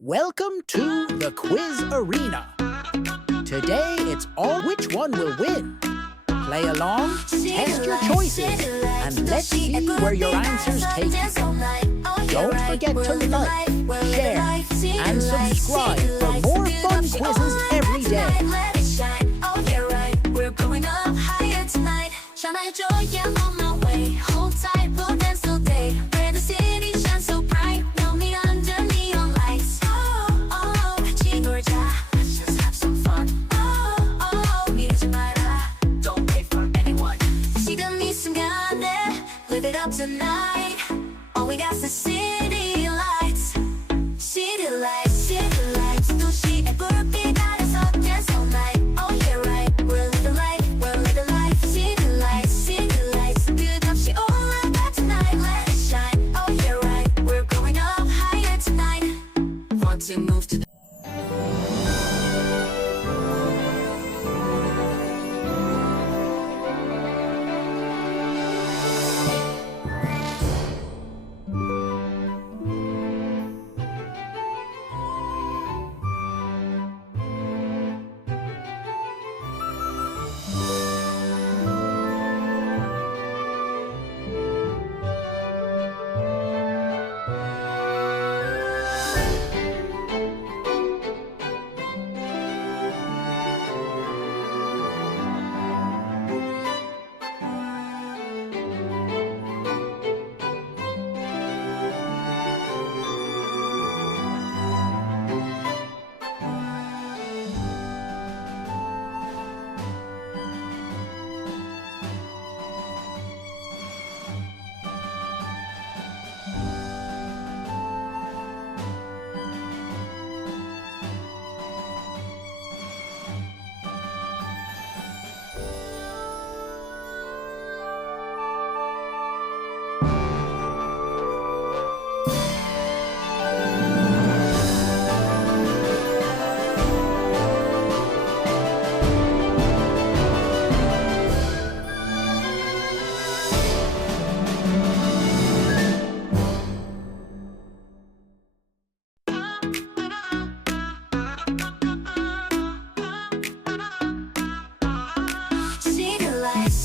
Welcome to the quiz arena. Today it's all which one will win. Play along, test your choices, and let's see where your answers take you. Don't forget to like, share, and subscribe for more fun quizzes every day. We're going up higher tonight. Shine like joy, yeah, I'm on my way. Hold tight, we'll dance all day. Where the city shines so bright. Know me under neon lights. Oh, oh, Georgia, let's just have some fun. Oh, oh, 미루지 마라. Don't wait for anyone. 지금 이 순간에 live it up tonight. All we got's the city lights. City lights, city lights. 도시의 불빛 아래서 dance all night. Oh yeah, right. We'll live the life, we'll live the life. City lights, city lights. 끝없이 올라가 tonight. Let it shine. Oh yeah, right. We're going up higher tonight. Want to move to the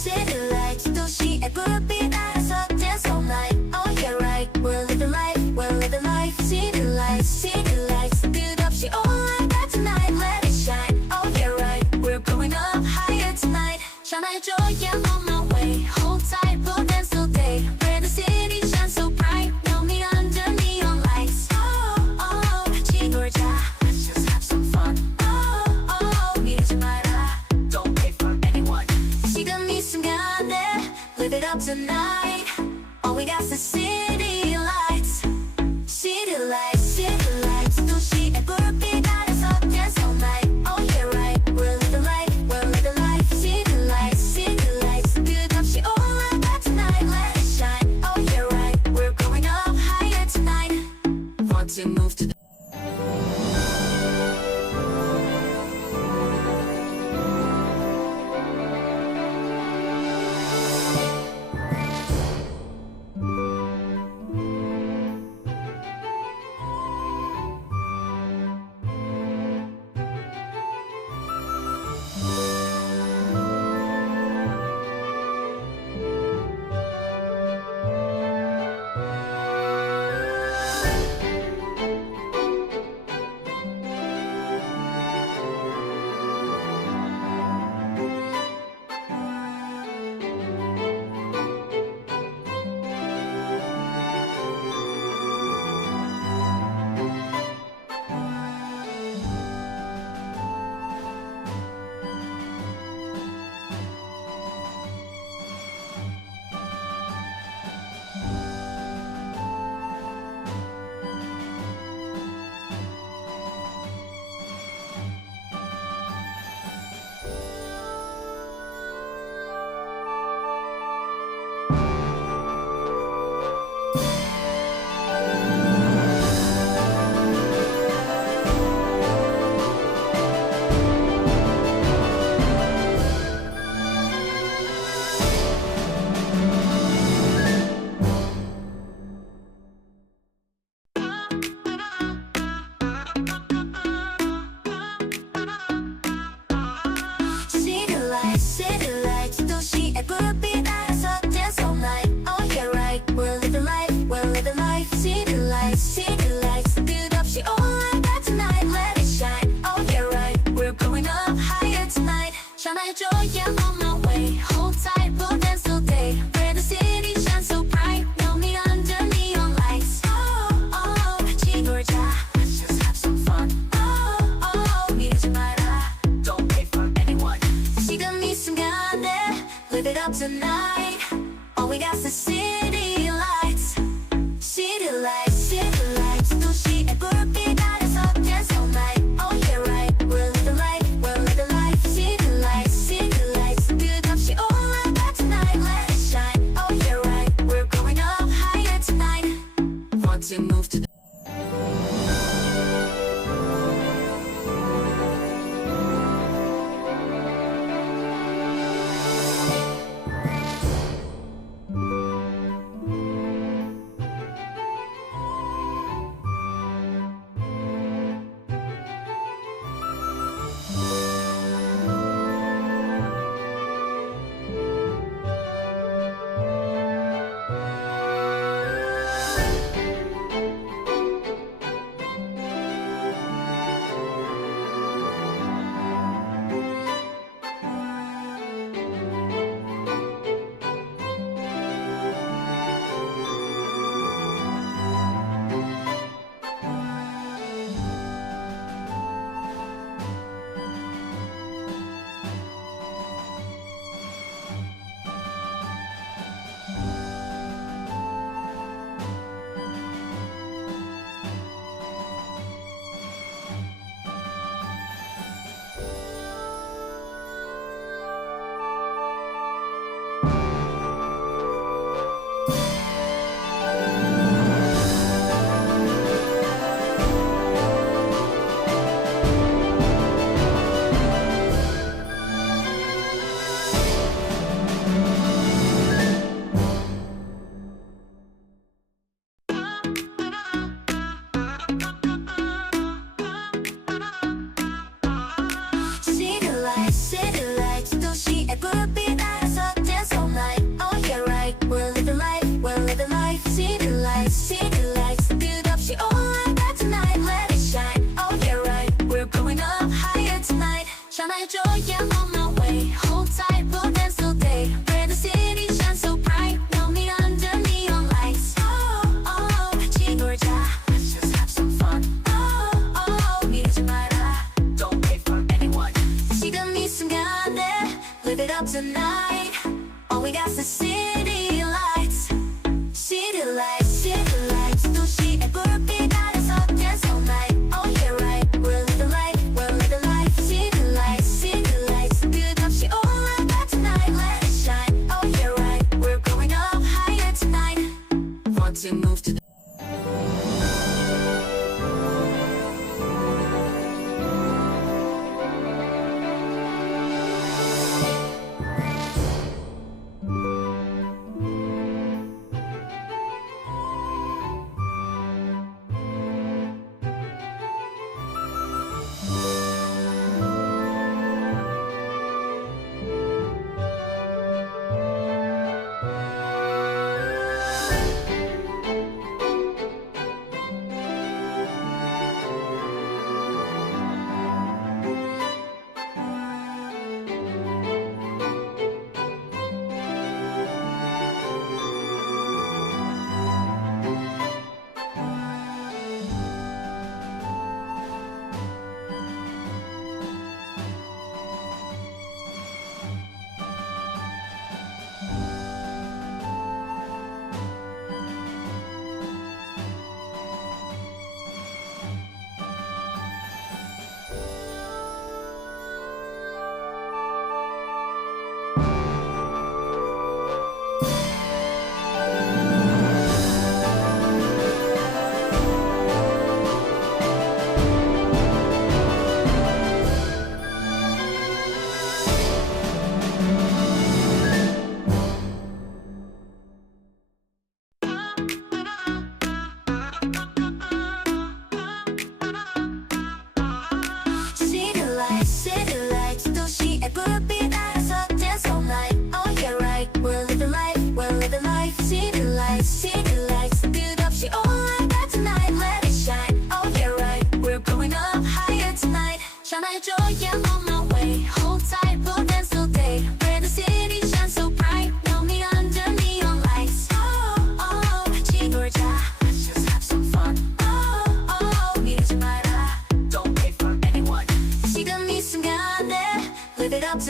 city lights. 도시의 불빛 아래서 dance all night. Oh yeah, right. We'll live the life, we'll live the life. City lights, city lights. 끝없이 올라가 tonight. Let it shine. Oh yeah, right. We're going up higher tonight. Shine like joy, yeah, I'm on my way. Hold tight, we'll dance all day. Where the city shines so bright. Know me under neon lights. Oh, oh, Georgia, let's just have some fun. Oh, oh, 미루지 마라. Don't wait for anyone. 지금 이 순간에 live it up tonight. All we got's the city lights. City lights, city lights. 도시의 불빛 아래서 dance all night. Oh yeah, right. We'll live the life, we'll live the life. City lights, city lights. 끝없이 올라가 tonight. Let it shine. Oh yeah, right. We're going up higher tonight. Want to move to the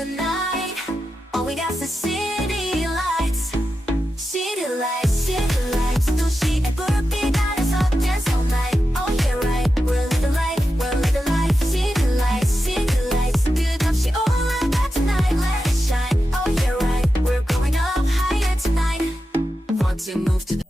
tonight. All we got's the city lights. City lights, city lights. 도시의 불빛 아래서 dance all night. Oh yeah right, we're living life, we're living life. City lights, city lights. 끝없이 올라가 tonight, let it shine. Oh yeah right, we're going up higher tonight. Want to move to the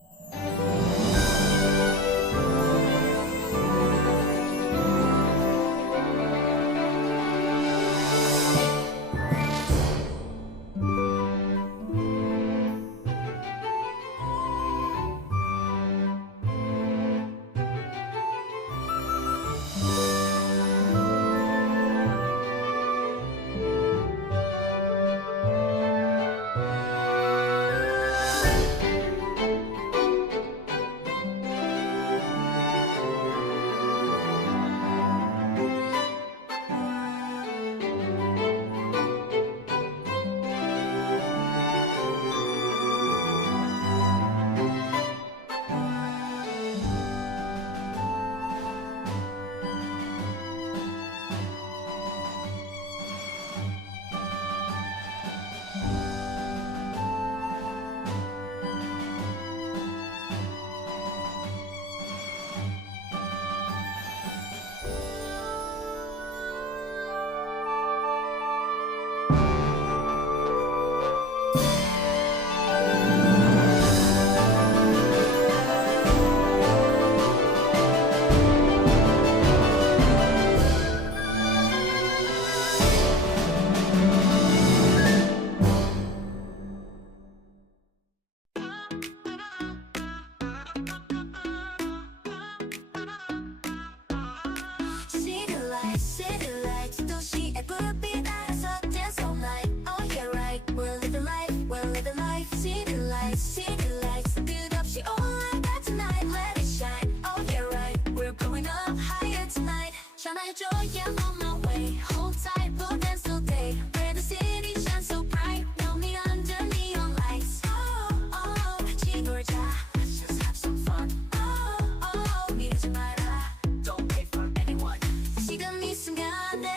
city lights. 도시의 불빛 아래서 dance all night. Oh yeah right, we're living life, we're living life. City lights, city lights. 끝없이 올라가 tonight, let it shine. Oh yeah right, we're going up higher tonight. 전화해줘, yeah I'm on my way. Hold tight, we'll dance all day. Where the city shines so bright. Know me under neon lights. Oh oh, 같이 놀자. Let's just have some fun. Oh oh, 미루지 마라. Don't wait for anyone. 지금 이 순간에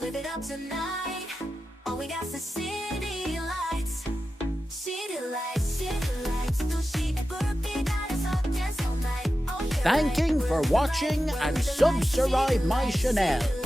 live it up tonight. All we got's the city lights. City lights, city lights. 도시의 불빛 아래서 dance all night. Oh yeah. Thanking for watching and subscribe my channel.